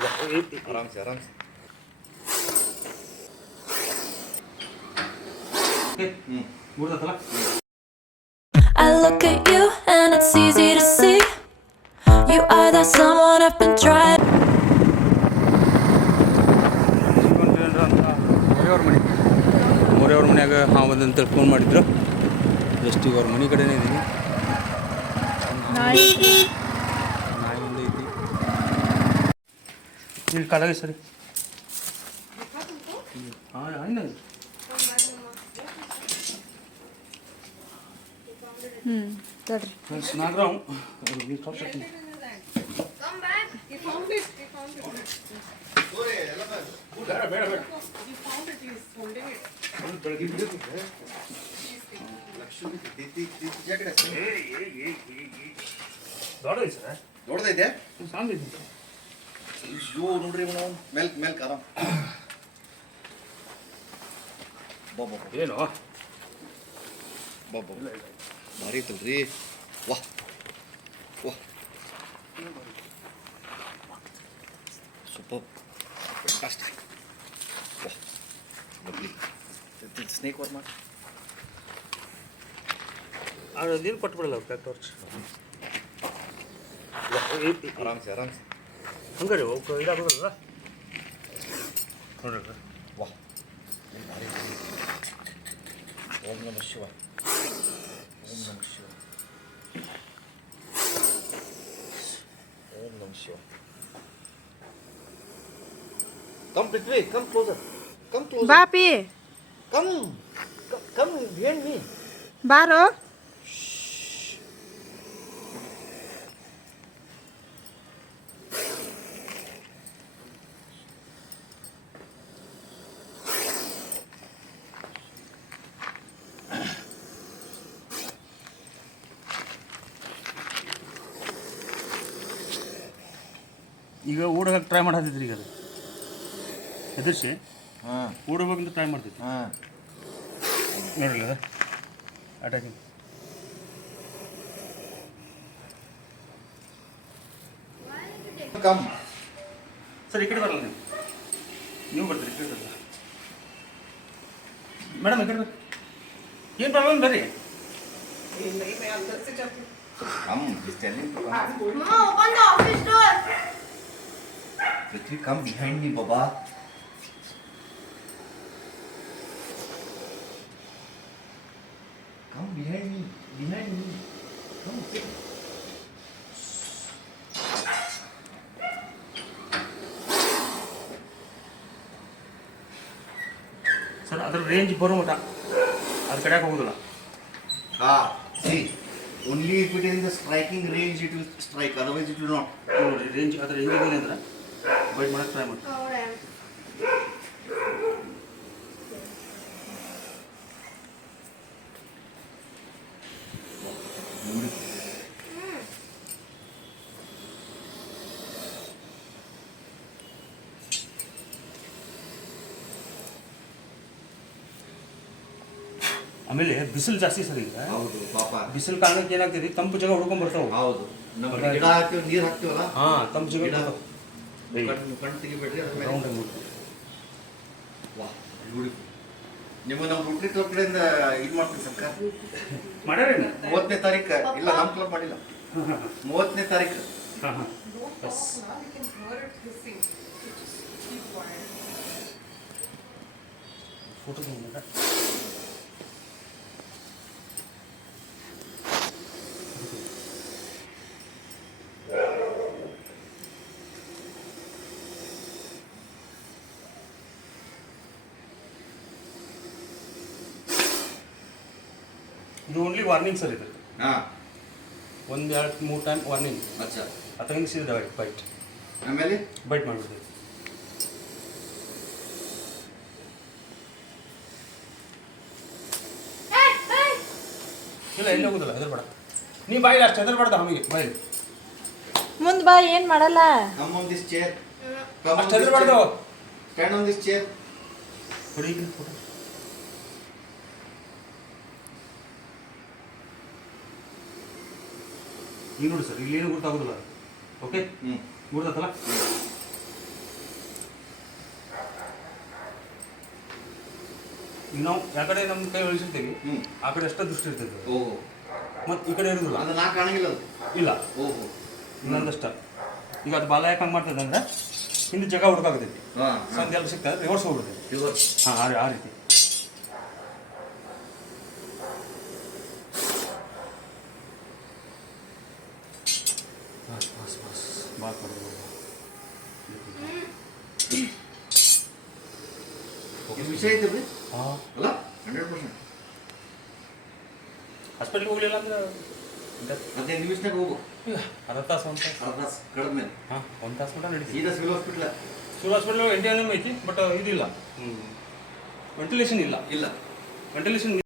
ಆರಾಮ್ ಸೆ ಆರಾಮ್ ಸೆ ಹ್ಞೂ ಮುರ್ದತ್ತಲ್ಲ I look at you and it's easy to see. You are that someone I've been trying. ಮೊರೆಯವ್ರ ಮನ್ಯಾಗ ಹಾಂ ಬಂದಂತೇಳಿ ಫೋನ್ ಮಾಡಿದ್ರು. ಜಸ್ಟ್ ಈಗ ಅವ್ರ ಮನೆ ಕಡೆನೇ ಇದ್ದೀನಿ ನಾಯಿ ಒಂದು ಐತಿ ಇಲ್ಲಿ ಕಾಲಾಗ ಸರಿ. ಹಾಂ ಆಯ್ನ ಫ್ರೆಂಡ್ಸ್ ನಾಗರಾವ್ ದೊಡ್ಡದೈತೆ ಸಾಂಗ್ ಐತಿ. ಅಯ್ಯೋ ನೋಡ್ರಿ ಇವನು ಮೆಲ್ಕ್ ಮೆಲ್ಕ್ ಆರಾಮ್ ಬಾಬಾ ಏನು ಬಾಬಾ ಭಾರಿ ಐತಲ್ರಿ ವಾಹ್ ವಾಹ್ ಸೂಪರ್ ಫೆಂಟಾಸ್ಟಿಕ್ ವಾಹ್ ಲವ್ಲಿ ಸ್ನೇಕ್ ವರ್ ಮಾಡಿ ನೀರು ಕೊಟ್ಬಿಡಲ್ಲ ಬ್ಯಾಕ್ ಟಾರ್ಚ್ ಆರಾಮ್ ಸೆ ಆರಾಮ್ ಸೆ ಹಂಗಾರೆ ಅವಕ್ಕೆ ಇದಾಗೋದಲ್ಲ ನೋಡ್ರಿ ವಾಹ್ ಏನ್ ಭಾರಿ ಐತ್ರಿ. ಓಂ ನಮ ಶಿವ ಓಂ ನಮ ಶಿವ ಓಂ ನಮ Shiva come Prithvi come closer come closer Bapi come come behind me ಬಾರೋ ಈಗ ಓಡೋಕೆ ಟ್ರೈ ಮಾಡತ್ತಿದ್ರಿ ಈಗ ಅದು. ಎದುರಿಸಿ? ಹಾಂ. ಓಡೋಗಂತ ಟ್ರೈ ಮಾಡ್ತೈತಿ ಹಾಂ. ನೋಡಿಲ್ಲ ಅದ ಅಟ್ಯಾಕಿಂಗ್ ಕಮ್ ಸರ್ ಈ ಕಡೆ ಬರಲ್ಲ ನೀವು. ನೀವು ಬರ್ತೀರಿ ಈ ಕಡೆ ಬರಲ್ಲ. ಮೇಡಮ್ ಈ ಕಡೆ ಬರ್ರಿ ಏನು ಪ್ರಾಬ್ಲಮ್ ಬರ್ರಿ. Come is come behind me Baba come behind me behind me come sir ಅದ್ರ ರೇಂಜ್ ಬರೋ ಮಟ ಅದ್ರ ಕಡೆಗೆ ಹೋಗೋದಿಲ್ಲ Ah, see, only if it is in the striking range it will strike, otherwise it will not. ನೋಡ್ರಿ range ಅದ್ರ range ಅಂದ್ರೆ bite ಮಾಡಕ್ಕೆ ಟ್ರೈ ಮಾಡಿ ಆಮೇಲೆ ಬಿಸಿಲು ಜಾಸ್ತಿ ಸರ್ ಈಗ. ಹೌದು ಪಾಪ. ಬಿಸಿಲು ಕಾರಣಕ್ಕೆ ಏನಾಗ್ತದೆ? ತಂಪು ಜಾಗ ಹುಡ್ಕೊಂಡ್ ಬರ್ತಾವೆ. ಹೌದು. ನಮ್ಮ ಗಿಡ ಹಾಕ್ತೀವಿ ನೀರು ಹಾಕ್ತೀವಲ್ಲ? ಹಾ ತಂಪು ಜಾಗ ಗಿಡ ಬರ್ತಾವೆ ಕಣ್ಣು ಕಣ್ಣು ತೆಗಿಬೇಡ್ರಿ ಅದ್ರ ಮೇಲೆ ವಾಹ್ ಬ್ಯೂಟಿಫುಲ್ ನಿಮ್ಮ ನಮ್ಮ ಹುಟ್ಟಿ ಕ್ಲಬ್ ಕಡೆಯಿಂದ ಇದು ಮಾಡ್ತೀವಿ ಸರ್ಕಾರ. ಮಾಡ್ಯಾರೇನು? ಮೂವತ್ತನೇ ತಾರೀಕು ಇಲ್ಲ ನಮ್ಮ ಕ್ಲಬ್ ಮಾಡಿಲ್ಲ. ಮೂವತ್ತನೇ ತಾರೀಕು ಹಾಂ ಹಾಂ. ಬಸ್ ಫೋಟೋ ಇದು ಓನ್ಲಿ ವಾರ್ನಿಂಗ್ ಸರ್ ಇದು. ಹಾಂ. ಒಂದು ಎರಡು ಮೂರು ಟೈಮ್ ವಾರ್ನಿಂಗ್ ಅಚ್ಚಾ. ಅಥವಾ ಸಿಗಿದೆ ಬೈಟ್ ಆಮೇಲೆ? ಬೈಟ್ ಮಾಡಿಬಿಡ್ತೀವಿ ಇಲ್ಲ ಎಲ್ಲಿ ಹೋಗುದಿಲ್ಲ ಹೆದರ್ಬೇಡ. ನೀ ಬಾಯಿಲ್ಲ ಅಷ್ಟು ಹೆದರ್ಬೇಡ್ದ ಆಮೇಲೆ ಬಾಯಿ ಮುಂದ್ ಬಾ ಏನ್ ಮಾಡಲ್ಲ? ಕಮ್ ಆನ್ ದಿಸ್ ಚೇರ್ ಅಷ್ಟು ಹೆದರ್ಬಾರ್ದು. ಸ್ಟ್ಯಾಂಡ್ ಆನ್ ದಿಸ್ ಚೇರ್ ಕೊಡಿ ಫೋಟೋ ಈಗ ನೋಡಿ ಸರ್ ಇಲ್ಲಿ ಏನು ಗುರುತಾಗೋದಿಲ್ಲ. ಓಕೆ ಗುರುತಾತಲ್ಲ? ನಾವು ಯಾವ ಕಡೆ ನಮ್ಮ ಕೈ ಉಳಿಸಿರ್ತೀವಿ ಆ ಕಡೆ ಅಷ್ಟೇ ದೃಷ್ಟಿ ಇರ್ತೈತೆ ಓಹ್. ಮತ್ತು ಈ ಕಡೆ ಇರೋದಿಲ್ಲ. ಅದು ನಾ ಕಾಣಂಗಿಲ್ಲ ಇಲ್ಲ. ಓಹ್. ನಂದಷ್ಟ ಈಗ ಅದು ಬಾಲ ಯಾಕೆ ಹಂಗೆ ಮಾಡ್ತದೆ ಅಂದ್ರೆ ಹಿಂದೆ ಜಗ ಹುಡುಕಾಗುತ್ತೆ ಸಂಜೆ ಸಿಗ್ತದೆ ರಿವರ್ಸ್ ಹೋಗ್ಬಿಡ್ತೈತಿ. ಹಾಂ ಆ ರೀತಿ. ವಿಷಯ ಐತೆ ಹಾ. ಅಲ್ಲ? Hundred percent. ಹಾಸ್ಪಿಟ್ಲಿಗೆ ಹೋಗ್ಲಿಲ್ಲ ಅಂದ್ರೆ ಹದಿನೈದು ನಿಮಿಷನಾಗ ಹೋಗು. ಇಲ್ಲ ಅರ್ಧ ತಾಸು ಒಂದು ತಾಸು. ಅರ್ಧ ತಾಸು ಮೇಲೆ ಹಾಂ ಒಂದು ತಾಸು ಮಟ್ಟ ನಡೀತೀವಿ ಸೀದಾ ಸಿವಿಲ್ ಹಾಸ್ಪಿಟ್ಲ ಸುರು ಹಾಸ್ಪಿಟ್ಲ್ ಎಂಟಿ ಐತಿ ಬಟ್ ಇದಿಲ್ಲ ವೆಂಟಿಲೇಷನ್ ಇಲ್ಲ. ಇಲ್ಲ. ವೆಂಟಿಲೇಷನ್